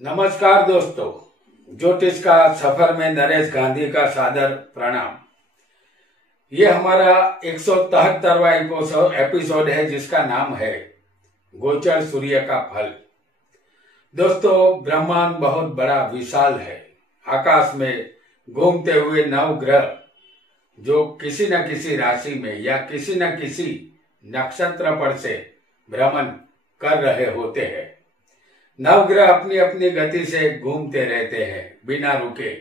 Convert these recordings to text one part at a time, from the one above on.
नमस्कार दोस्तों, ज्योतिष का सफर में नरेश गांधी का सादर प्रणाम। ये हमारा 173वां एपिसोड है जिसका नाम है गोचर सूर्य का फल। दोस्तों, ब्रह्मांड बहुत बड़ा विशाल है। आकाश में घूमते हुए 9 ग्रह जो किसी न किसी राशि में या किसी न किसी नक्षत्र पर से भ्रमण कर रहे होते हैं। 9 ग्रह अपनी अपनी गति से घूमते रहते हैं, बिना रुके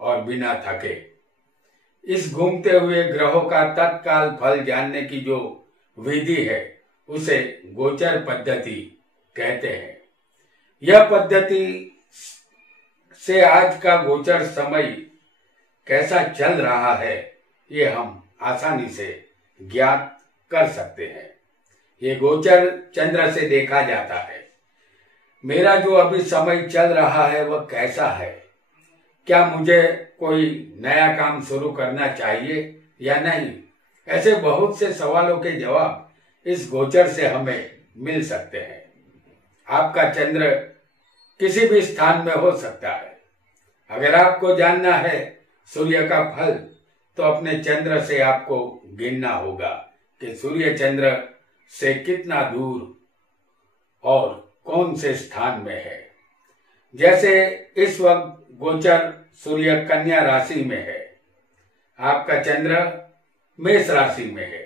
और बिना थके। इस घूमते हुए ग्रहों का तत्काल फल जानने की जो विधि है उसे गोचर पद्धति कहते हैं। यह पद्धति से आज का गोचर समय कैसा चल रहा है ये हम आसानी से ज्ञात कर सकते हैं। ये गोचर चंद्र से देखा जाता है। मेरा जो अभी समय चल रहा है वह कैसा है, क्या मुझे कोई नया काम शुरू करना चाहिए या नहीं, ऐसे बहुत से सवालों के जवाब इस गोचर से हमें मिल सकते हैं। आपका चंद्र किसी भी स्थान में हो सकता है। अगर आपको जानना है सूर्य का फल तो अपने चंद्र से आपको गिनना होगा कि सूर्य चंद्र से कितना दूर और कौन से स्थान में है। जैसे इस वक्त गोचर सूर्य कन्या राशि में है, आपका चंद्र मेष राशि में है।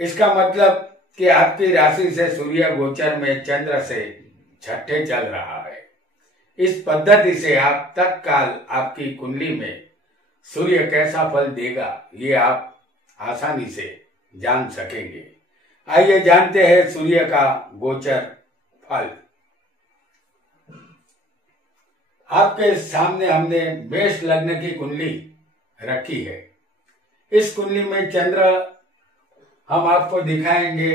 इसका मतलब कि आपकी राशि से सूर्य गोचर में चंद्र से छठे चल रहा है। इस पद्धति से आप तत्काल आपकी कुंडली में सूर्य कैसा फल देगा ये आप आसानी से जान सकेंगे। आइए जानते हैं सूर्य का गोचर फल। आपके सामने हमने मेष लग्न की कुंडली रखी है। इस कुंडली में चंद्र हम आपको दिखाएंगे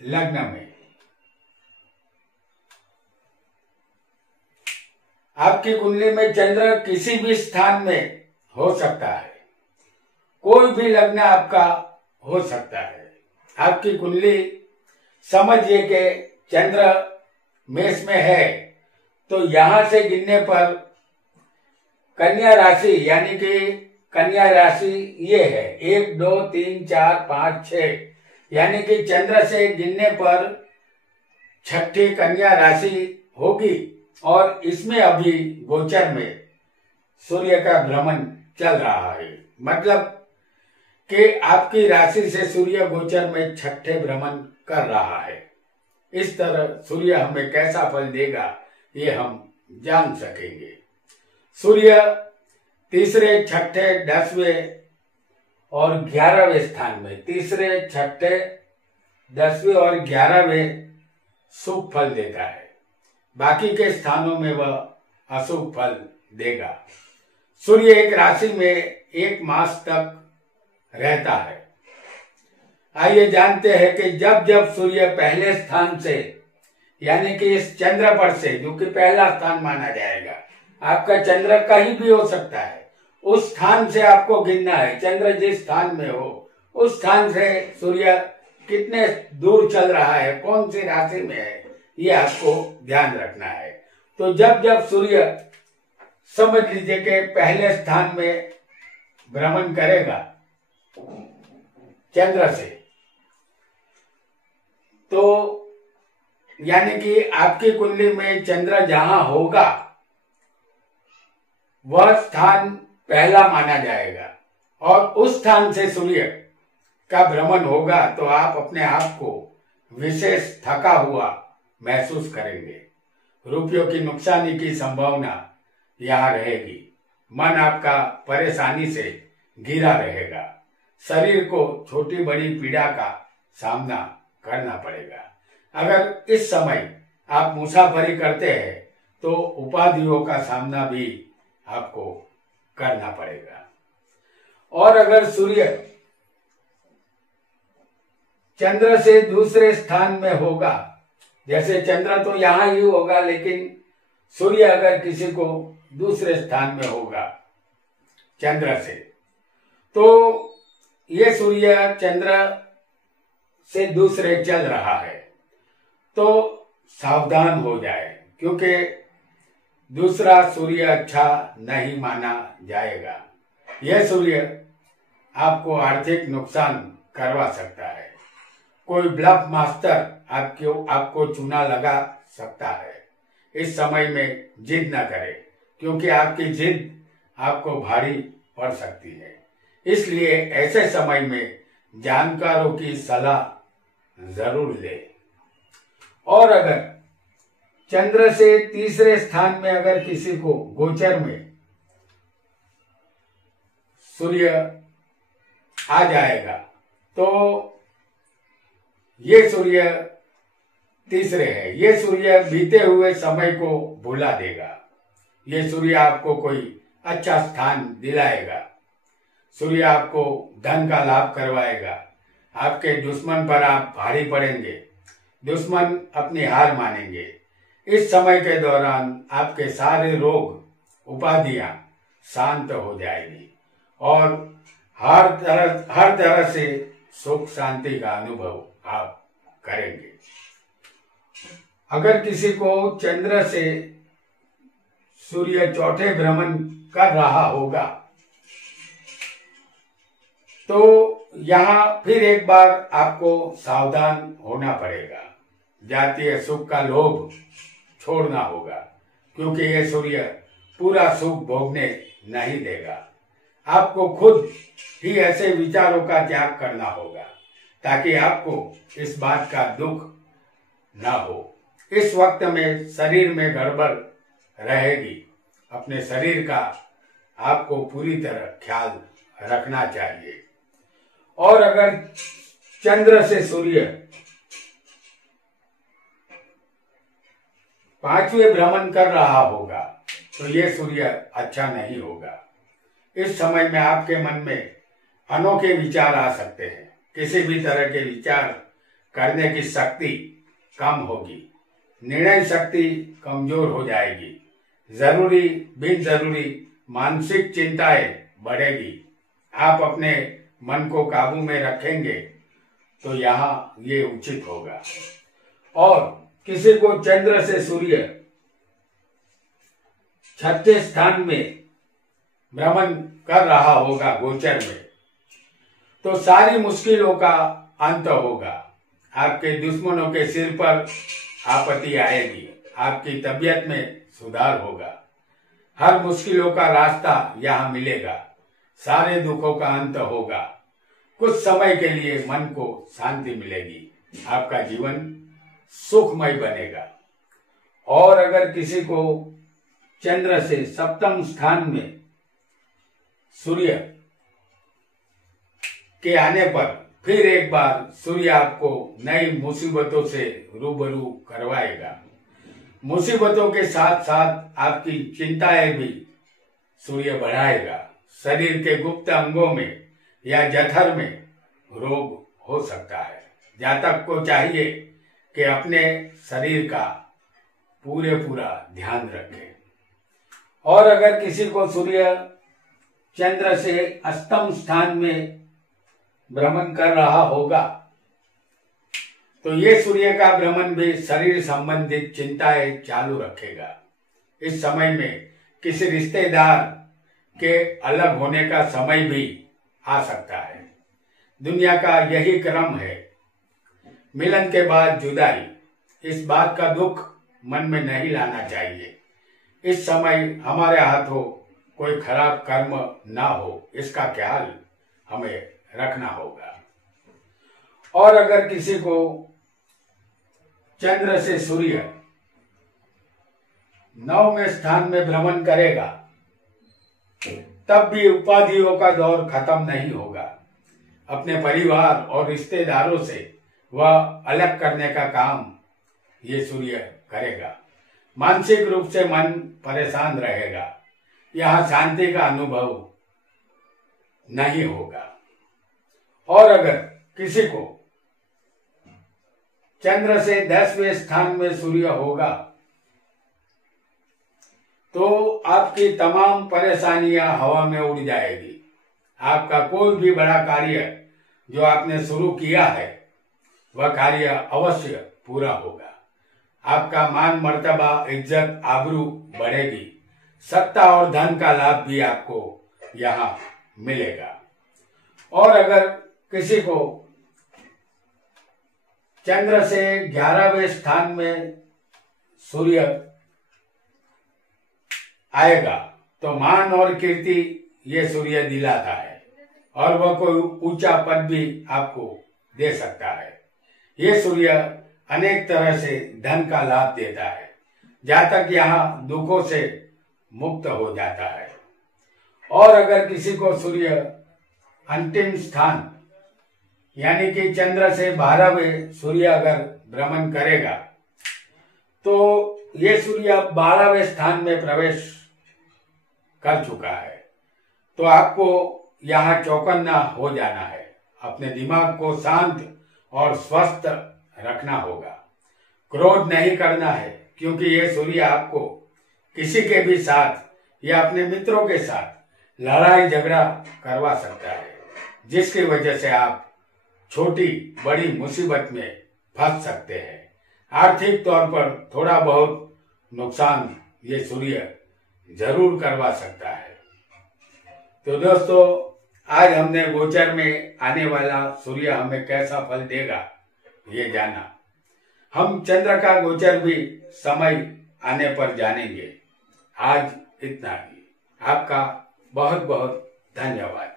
लग्न में। आपकी कुंडली में चंद्र किसी भी स्थान में हो सकता है, कोई भी लग्न आपका हो सकता है। आपकी कुंडली समझिए कि चंद्र मेष में है तो यहां से गिनने पर कन्या राशि यानी कि कन्या राशि ये है 1 2 3 4 5 6 यानी कि चंद्र से गिनने पर छठी कन्या राशि होगी। और इसमें अभी गोचर में सूर्य का भ्रमण चल रहा है, मतलब कि आपकी राशि से सूर्य गोचर में छठे भ्रमण कर रहा है। इस तरह सूर्य हमें कैसा फल देगा ये हम जान सकेंगे। सूर्य तीसरे, छठे, 10वें और 11वें स्थान में, तीसरे, छठे, 10वें और 11वें शुभ फल देता है। बाकी के स्थानों में वह अशुभ फल देगा। सूर्य एक राशि में 1 मास तक रहता है। आइए जानते हैं कि जब जब सूर्य पहले स्थान से यानी कि इस चंद्र पर से, जो कि पहला स्थान माना जाएगा, आपका चंद्र कहीं भी हो सकता है, उस स्थान से आपको गिनना है। चंद्र जिस स्थान में हो उस स्थान से सूर्य कितने दूर चल रहा है, कौन सी राशि में है, ये आपको ध्यान रखना है। तो जब जब सूर्य समझ लीजिए कि पहले स्थान में भ्रमण करेगा चंद्र से, तो यानी कि आपकी कुंडली में चंद्र जहां होगा वह स्थान पहला माना जाएगा और उस स्थान से सूर्य का भ्रमण होगा तो आप अपने आप को विशेष थका हुआ महसूस करेंगे। रुपयों की नुकसानी की संभावना यहां रहेगी। मन आपका परेशानी से घिरा रहेगा। शरीर को छोटी बड़ी पीड़ा का सामना करना पड़ेगा। अगर इस समय आप मुसाफरी करते हैं तो उपाधियों का सामना भी आपको करना पड़ेगा। और अगर सूर्य चंद्र से दूसरे स्थान में होगा, जैसे चंद्र तो यहां ही होगा लेकिन सूर्य अगर किसी को दूसरे स्थान में होगा चंद्र से, तो ये सूर्य चंद्र से दूसरे चल रहा है तो सावधान हो जाए क्योंकि दूसरा सूर्य अच्छा नहीं माना जाएगा। यह सूर्य आपको आर्थिक नुकसान करवा सकता है। कोई ब्लफ मास्टर आपको चूना लगा सकता है। इस समय में जिद न करें, क्योंकि आपकी जिद आपको भारी पड़ सकती है। इसलिए ऐसे समय में जानकारों की सलाह जरूर लें। और अगर चंद्र से तीसरे स्थान में अगर किसी को गोचर में सूर्य आ जाएगा तो ये सूर्य तीसरे है। ये सूर्य बीते हुए समय को भुला देगा। ये सूर्य आपको कोई अच्छा स्थान दिलाएगा। सूर्य आपको धन का लाभ करवाएगा। आपके दुश्मन पर आप भारी पड़ेंगे। दुश्मन अपनी हार मानेंगे। इस समय के दौरान आपके सारे रोग उपाधियां शांत हो जाएगी और हर तरह से सुख शांति का अनुभव आप करेंगे। अगर किसी को चंद्र से सूर्य चौथे भ्रमण कर रहा होगा तो यहाँ फिर एक बार आपको सावधान होना पड़ेगा। जातीय सुख का लोभ छोड़ना होगा, क्योंकि यह सूर्य पूरा सुख भोगने नहीं देगा। आपको खुद ही ऐसे विचारों का त्याग करना होगा ताकि आपको इस बात का दुख न हो। इस वक्त में शरीर में गड़बड़ रहेगी। अपने शरीर का आपको पूरी तरह ख्याल रखना चाहिए। और अगर चंद्र से सूर्य पांचवें भ्रमण कर रहा होगा तो यह सूर्य अच्छा नहीं होगा। इस समय में आपके मन में अनोखे विचार आ सकते हैं। किसी भी तरह के विचार करने की शक्ति कम होगी। निर्णय शक्ति कमजोर हो जाएगी। जरूरी बिन जरूरी मानसिक चिंताएं बढ़ेगी। आप अपने मन को काबू में रखेंगे तो यहाँ ये उचित होगा। और किसी को चंद्र से सूर्य छठे स्थान में भ्रमण कर रहा होगा गोचर में तो सारी मुश्किलों का अंत होगा। आपके दुश्मनों के सिर पर आपत्ति आएगी। आपकी तबीयत में सुधार होगा। हर मुश्किलों का रास्ता यहाँ मिलेगा। सारे दुखों का अंत होगा। कुछ समय के लिए मन को शांति मिलेगी। आपका जीवन सुखमय बनेगा। और अगर किसी को चंद्र से सप्तम स्थान में सूर्य के आने पर फिर एक बार सूर्य आपको नई मुसीबतों से रूबरू करवाएगा। मुसीबतों के साथ साथ आपकी चिंताएं भी सूर्य बढ़ाएगा। शरीर के गुप्त अंगों में या जठर में रोग हो सकता है। जातक को चाहिए कि अपने शरीर का पूरा ध्यान रखें। और अगर किसी को सूर्य चंद्र से अष्टम स्थान में भ्रमण कर रहा होगा तो ये सूर्य का भ्रमण भी शरीर संबंधित चिंताएं चालू रखेगा। इस समय में किसी रिश्तेदार के अलग होने का समय भी आ सकता है। दुनिया का यही क्रम है। मिलन के बाद जुदाई। इस बात का दुख मन में नहीं लाना चाहिए। इस समय हमारे हाथों कोई खराब कर्म ना हो, इसका ख्याल हमें रखना होगा। और अगर किसी को चंद्र से सूर्य 9वें स्थान में भ्रमण करेगा तब भी उपाधियों का दौर खत्म नहीं होगा। अपने परिवार और रिश्तेदारों से वह अलग करने का काम ये सूर्य करेगा। मानसिक रूप से मन परेशान रहेगा। यहाँ शांति का अनुभव नहीं होगा। और अगर किसी को चंद्र से 10वें स्थान में सूर्य होगा तो आपकी तमाम परेशानियां हवा में उड़ जाएगी। आपका कोई भी बड़ा कार्य जो आपने शुरू किया है वह कार्य अवश्य पूरा होगा। आपका मान मर्तबा इज्जत आबरू बढ़ेगी। सत्ता और धन का लाभ भी आपको यहाँ मिलेगा। और अगर किसी को चंद्र से 11वें स्थान में सूर्य आएगा तो मान और कीर्ति ये सूर्य दिलाता है और वह कोई ऊंचा पद भी आपको दे सकता है। ये सूर्य अनेक तरह से धन का लाभ देता है, जहां तक यहाँ दुखों से मुक्त हो जाता है। और अगर किसी को सूर्य अंतिम स्थान यानी कि चंद्र से 12वें सूर्य अगर भ्रमण करेगा तो ये सूर्य 12वें स्थान में प्रवेश कर चुका है। तो आपको यहाँ चौकन्ना हो जाना है, अपने दिमाग को शांत और स्वस्थ रखना होगा। क्रोध नहीं करना है, क्योंकि ये सूर्य आपको किसी के भी साथ या अपने मित्रों के साथ लड़ाई झगड़ा करवा सकता है, जिसकी वजह से आप छोटी बड़ी मुसीबत में फंस सकते हैं। आर्थिक तौर पर थोड़ा बहुत नुकसान ये सूर्य जरूर करवा सकता है। तो दोस्तों, आज हमने गोचर में आने वाला सूर्य हमें कैसा फल देगा ये जाना। हम चंद्र का गोचर भी समय आने पर जानेंगे। आज इतना ही। आपका बहुत बहुत धन्यवाद।